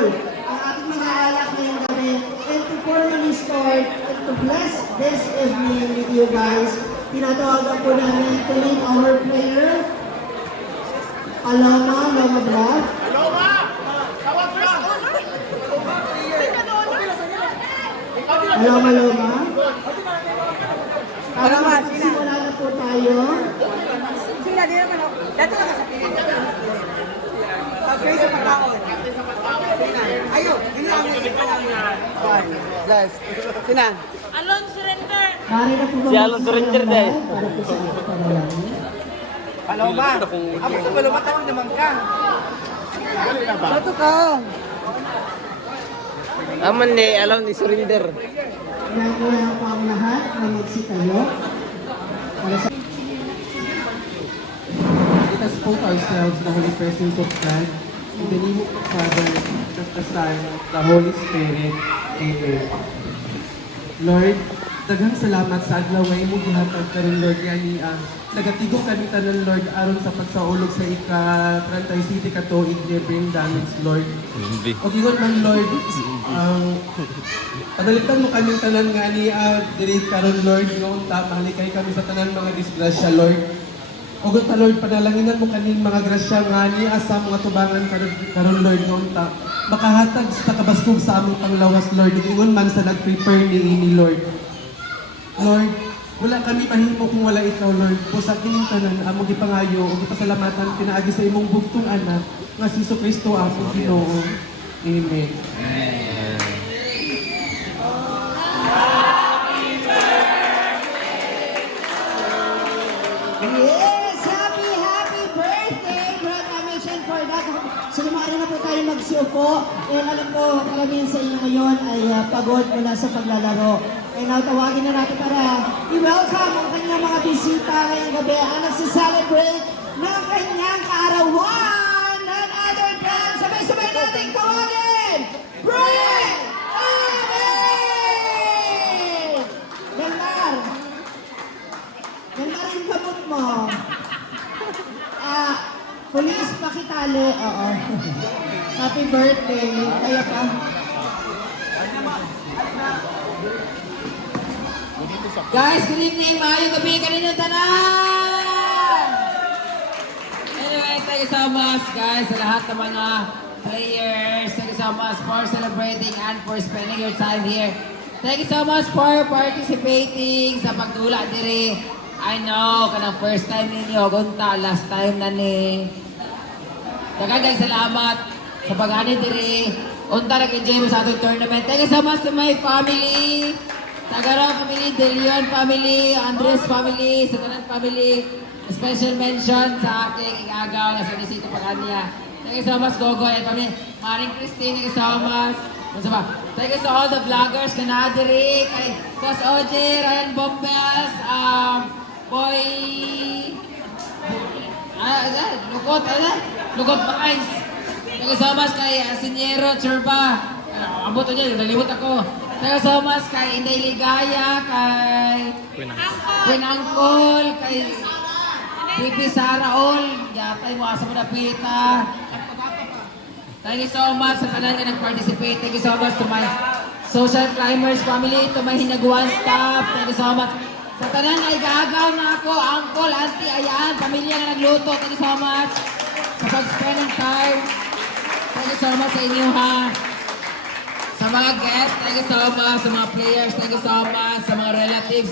powerful ang ating mga alak ngayong gabi. And to formally start and to bless this evening with you guys, tinatawagan po namin to lead our prayer, Loma Bluff. Loma. Para magsimula na po tayo. Sila din naman ako. Dati lang sa pili. Pag-pray sa pagkaon. Ayun, hindi lang Guys, Sinan. Alon surrender. Mari na po Si Alon surrender dahil. para po sa ating panalangin. Paloma. Ako sa paloma tanong naman ka. Bato ka. Aman ni alam ni surrender. Kailangan po ang lahat na magsitayo. Para sa Let us put ourselves in the holy presence of God. In the name of the Father, of the Son, the Holy Spirit. Amen. Lord, daghang salamat sa adlaw nga imong gihatag karon Lord yani nagatigong kami tanan Lord aron sa pagsaulog sa ika-37 ka tuig ni bring damage Lord. O gigon man Lord, padalitan mo kami tanan nga ni diri karon Lord nga unta mahalikay kami sa tanan mga disgrasya Lord. O ta Lord, panalanginan mo kaning mga grasya nga ni asa mga tubangan karon Lord nga unta makahatag sa kabaskog sa among panglawas Lord ingon man sa nag-prepare ni Lord. Lord, wala kami mahimo kung wala ikaw, Lord. Po sa kining tanan, among gipangayo ug gipasalamatan pinaagi sa imong bugtong anak nga si Kristo among Ginoo. Amen. Yes! Happy birthday, Brother Mission for that. So lumari na po tayo magsiupo. And alam ko, karamihan sa inyo ngayon ay pagod mula sa paglalaro. And now tawagin na natin para i-welcome ang kanyang mga bisita ngayong gabi ang nagsiselebrate ng kanyang kaarawan. None other than, sabay-sabay natin tawagin! Brian Amen! Gandar! Ganda rin kamot mo. Police pakitali. Oo. Happy birthday. Kaya pa. Guys, good evening. Maayong gabi kaninong tanan. Anyway, thank you so much guys sa lahat ng mga players. Thank you so much for celebrating and for spending your time here. Thank you so much for participating sa pagdula diri. I know, kanang first time ninyo, gunta, last time na ni. Daghang salamat sa pag-ani diri. Unta nag-enjoy mo sa atong tournament. Thank you so much to my family. Tagara family, De Leon family, Andres family, Satanan family. Special mention sa aking igagaw na sa Nisito Pagania. Thank you so much, Gogo and family. Maring Christine, thank you so much. Thank you to all the vloggers na nadiri, kay Boss OJ, Ryan Bombas, Boy... Lukot Bakais. Thank you so much kay Sinyero Churba. Ambot niya, nalimot ako. Thank you so much kay Inday Ligaya, kay Queen Angkol, kay Bibi Saraol. Yatay mo, asa mo na pita. Thank you so much sa kanan na nag-participate. Thank you so much to my Social Climbers family, to my Hinaguan staff. Thank you so much. Sa tanan ay gagaw na ako, uncle, auntie, ayan, pamilya na nagluto. Thank you so much sa pag-spend ng time. Thank you so much sa inyo ha. Sa mga guests, thank you so much. Sa mga players, thank you so much. Sa mga relatives,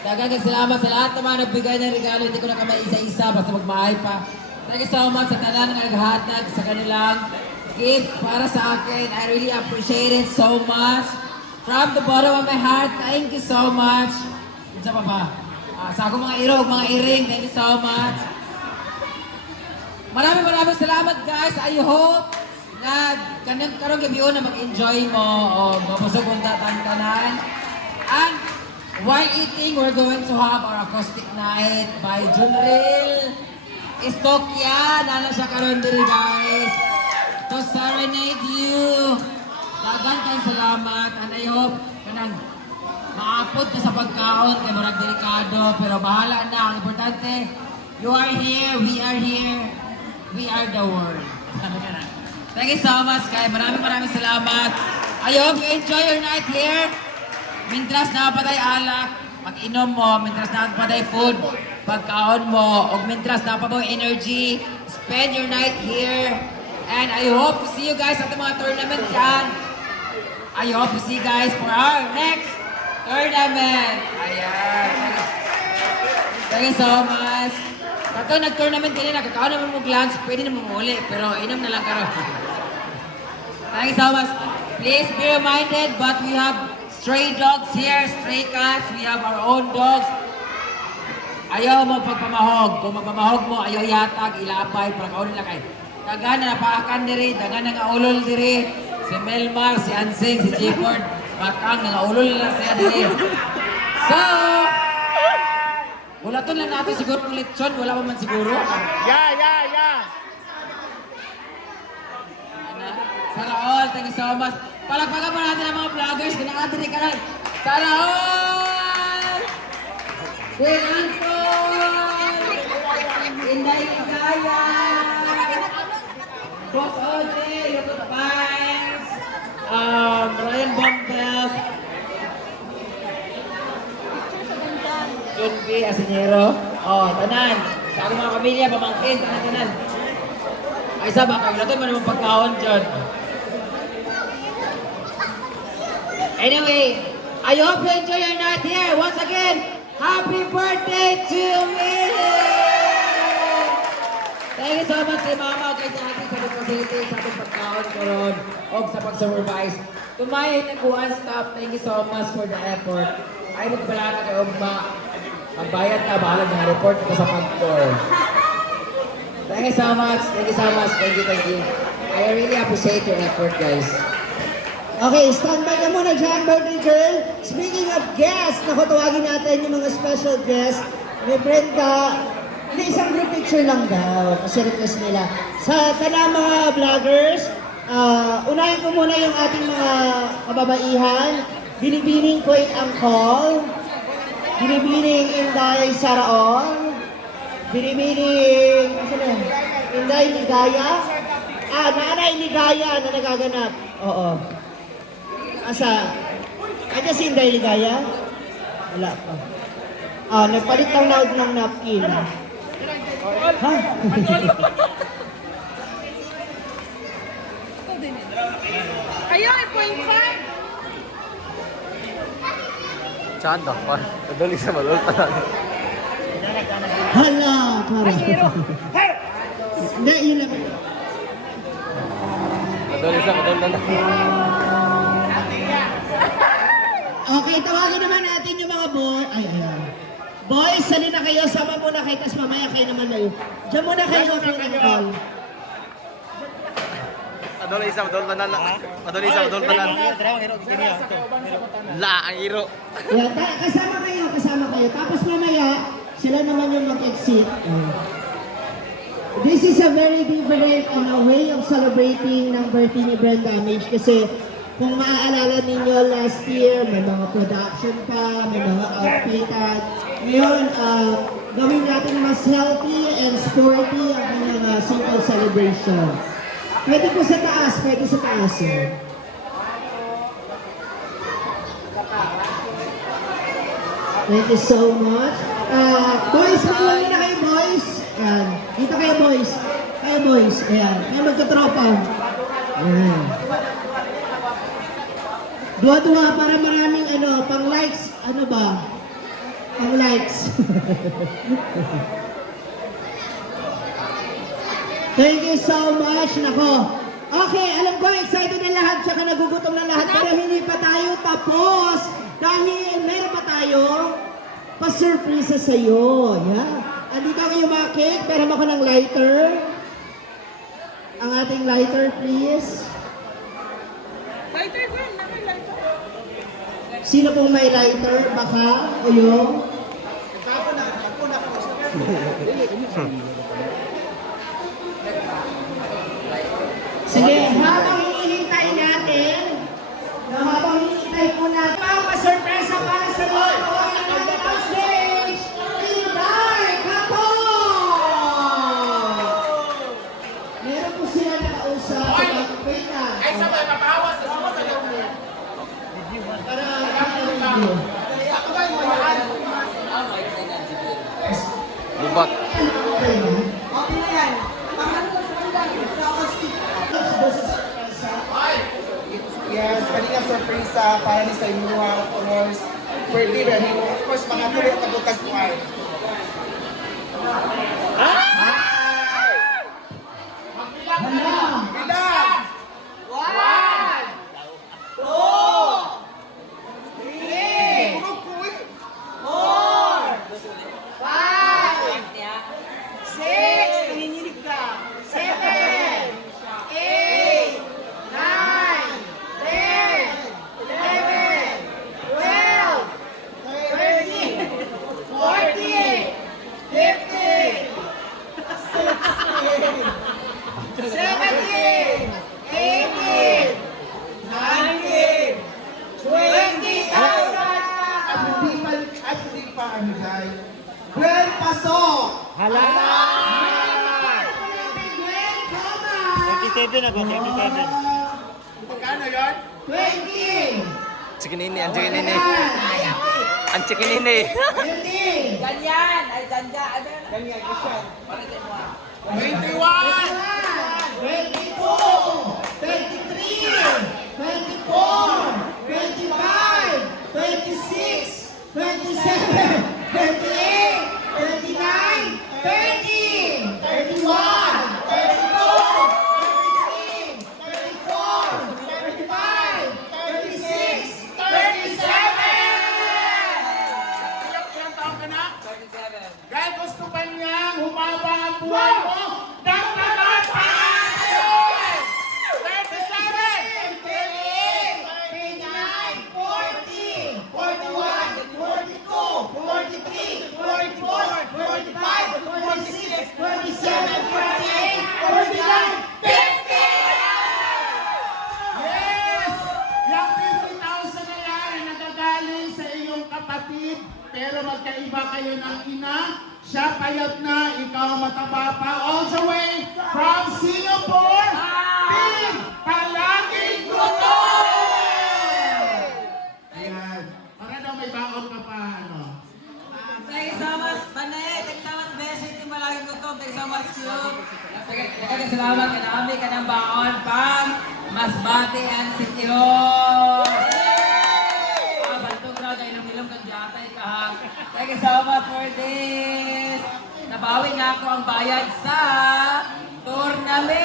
daghang salamat sa lahat ng mga nagbigay ng regalo. Hindi ko na kamay isa-isa, basta magmahay pa. Thank you so much sa tanan na naghatag sa kanilang gift para sa akin. I really appreciate it so much. From the bottom of my heart, thank you so much. Sa pa ba? Sa akong mga irog, mga iring, thank you so much. Maraming salamat guys. I hope na karong gabi na mag-enjoy mo o mapusog mong tanan. And while eating, we're going to have our acoustic night by Junril Istokya. Nana siya karon diri guys. To serenade you. Daghang salamat and I hope kanang maapod na sa pagkaon kay murag delikado pero bahala na. Ang importante, you are here, we are here, we are the world. Sabi ka na. Thank you so much, guys. Maraming salamat. I hope you enjoy your night here. Mintras napatay alak, mag-inom mo. Mintras napatay food, pagkaon mo. O mintras napabaw energy, spend your night here. And I hope to see you guys at the mga tournament dyan. I hope to see you guys for our next tournament. Ayan. Thank you so much. Pagka nag-tournament kanina, kakao naman mo glance, pwede naman muli, pero inom na lang karo. Thank you so much. Please be reminded, but we have stray dogs here, stray cats, we have our own dogs. Ayaw mo pagpamahog. Kung magpamahog mo, ayaw yatag, ilapay, para kaunin lang kayo. Dagan na napaakan diri, dagan na ngaulol diri. Si Melmar, si Ansing, si Jayford, makang nangaulol lang siya diri. So, wala to lang natin siguro ng lechon, wala pa man siguro. Sana all, thank you so much. Palagpagan pa natin ang mga vloggers, kinakatiri ka lang. Sana all! Kuya Anton! Inday Ligaya! Boss OJ, YouTube Pines! Ryan Bombels! John B. Asinyero. Tanan. Sa akong mga pamilya, pamangkin, tanan. Ay, isa ba? Kagula to, manamang pagkaon, John. Anyway, I hope you enjoy your night here. Once again, happy birthday to me! Thank you so much kay Mama, kay Jackie sa pag-facilitate sa ating pagkaon karon o sa pag-supervise. Tumayo na kuhan staff, thank you so much for the effort. Ay, magbalata kay Ugma. Magbayad ka, bahala na report ko sa pag-tour. Thank you so much, thank you so much, thank you. I really appreciate your effort, guys. Okay, standby ka muna dyan, birthday girl. Speaking of guests, naku, tawagin natin yung mga special guests. May Brenda, hindi, isang group picture lang daw, kasi request nila. Sa tanang mga vloggers, unahin ko muna yung ating mga kababaihan. Binibining Queen Angkol, Binibining Inday Saraon, Binibining, ano na, Inday Ligaya, Nanay Ligaya na nagaganap. Oo. Asa? Kaya si Inday Ligaya? Wala pa. Nagpalit lang ng napkin. Ha? Kayo ay 0.5. Saan daw pa? Kadali sa malul pa lang. Hala, para. Hindi, yun lang. Kadali sa malul pa lang. Okay, tawagan naman natin yung mga boy. Boys, sali na kayo. Sama muna kayo, tapos mamaya kayo naman na yun. Diyan muna kayo, Queen Angkol. Kadali sa malul pa lang. Kadali sa malul pa lang. La, ang iro. Yan, kasama kayo. Tapos mamaya, sila naman yung mag-exit. This is a very different way of celebrating ng birthday ni Brenda Mage kasi kung maaalala ninyo last year, may mga production pa, may mga outfitan. Ngayon, gawin natin mas healthy and sporty ang kanyang simple celebration. Pwede po sa taas, pwede sa taas. Thank you so much. Boys, magulang na kayo, boys. Ayan. Dito kayo, boys. Kayo, boys. Ayan. Kayo magkatropa. Ayan. Dua-dua para maraming pang likes. Ano ba? Pang likes. Thank you so much. Nako. Okay, alam ko, excited na lahat. Tsaka nagugutom na lahat. Pero hindi pa tayo tapos. Dahil meron pa tayo pa-surprise sa iyo. Yeah. Andito ang iyong mga cake. Pero ako ng lighter. Ang ating lighter, please. Lighter, girl. Lighter. Sino pong may lighter? Baka? Uyo? Sige, habang hinihintay natin, habang hinihintay po natin, pa-surpresa para sa Lord po sa kanilang stage, Inday Kapon! Meron po sila nakausap sa Sige. Lubat. Okay, no? Okay na yan. Yes, kanina sorpresa para ni sa imuha, of course. Birthday ba nimo? Of course, mga tuloy na bukas po ay. Hala! Bilang! Puro po eh. Nanginginig ka. 7, 8, 9, 10, 11, 12, 13, 14, 15, 16, 17, 18, 19, 20,000! At hindi pa ano guys. Well, pasok! Hala! 37 ako, 37. Magkano yun? 20! Chikinini, ang chikinini. Ang chikinini. 20! Ganyan! Ay, ganyan! Ganyan, isa. 21! 22! 23! 24! 25! 26! 27! 28! 29! 30! 31! 32! 33! 34! 35! 36! 37! Ilang taon ka na? Dahil gusto pa niyang humaba ang buhay mo, dagdagan pa! 37! 'Yes! Yung 50,000 na yan ay nagagaling sa iyong kapatid, pero magkaiba kayo ng ina. Siya payat na, ikaw mataba pa. All the way from Singapore, Pin Palaging Gusto! Ayan. Para daw may baon ka pa, ano? Thank you so much, Panay. Thank you so much, Beshi. Ito malaging ko to. Thank you so much, Cube. Salamat ka namin ka ng baon pang Masbate and Sitio. Bantog na kayo ng ilong kang jatay ka ha. Thank you so much for this. Nabawi nga ako ang bayad sa tournament.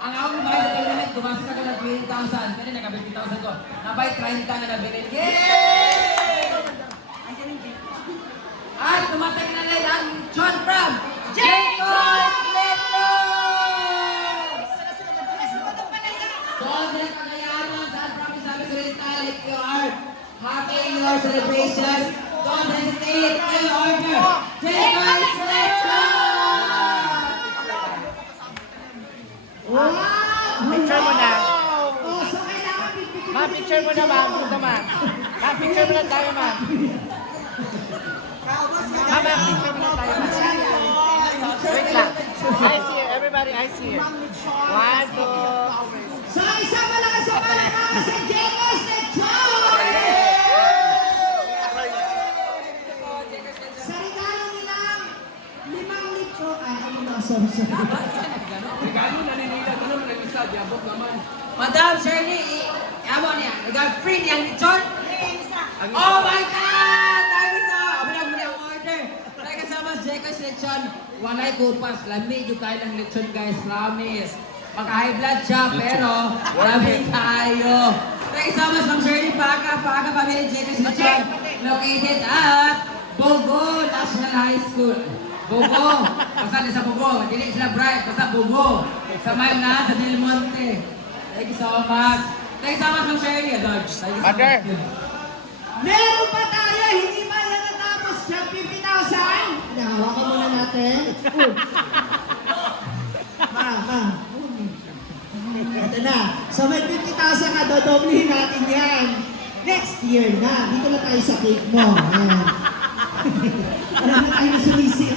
Ang ako bayad sa tournament, gumastos ako ng 20,000. Kaya naka 50,000 ko. Nabay 30 na nabili. Yay! At tumatay na rin ang John from Jacob Letos! John, kagayanan sa promise sabi sa rin tayo, if you are having your celebrations, don't hesitate to order Jacob Letos! Wow! Picture mo na. Oh, so kailangan pipigil. Ma, picture mo na, ma'am. Punta, ma'am. Ma'am, picture mo na tayo, ma'am. Ma'am, picture mo na tayo, ma'am. Wait lang. I see you. Everybody, I see you. 1, 2. So, isang malakas sa palakpakan sa Jacob Lechon! Sa regalo nilang 5 litro. Ay, ano na, sorry. Madam Shirley, amo niya, nag-free niyang lechon. Oh my God! Thank you so much! Abang ang order. Thank you so much, Jekos Lechon. Walay kupas, lami yung tayo ng lechon guys, promise. Magka-high blood siya, pero lami tayo. Thank you so much, Ma'am Shirley. Paaka pamilya Jekos Lechon. Located at Bogo National High School. Bogo. Basta na sa Bogo. Dili sila bright. Basta Bogo. Sa Mayna, sa Del Monte. Thank you so much. Thank you so much, Ma'am Shirley. Thank you so much. Mother. Meron pa tayo, hindi pa yan natapos dyan, 50,000. Hawakan muna natin. Ma. Ito na. So may 50,000 ka, dodoblihin natin yan. Next year na. Dito na tayo sa cake mo. Ayan. Wala na tayo sumisip.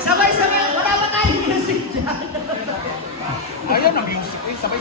Sabay-sabay. Wala pa tayo music dyan. Ayun ang music. Sabay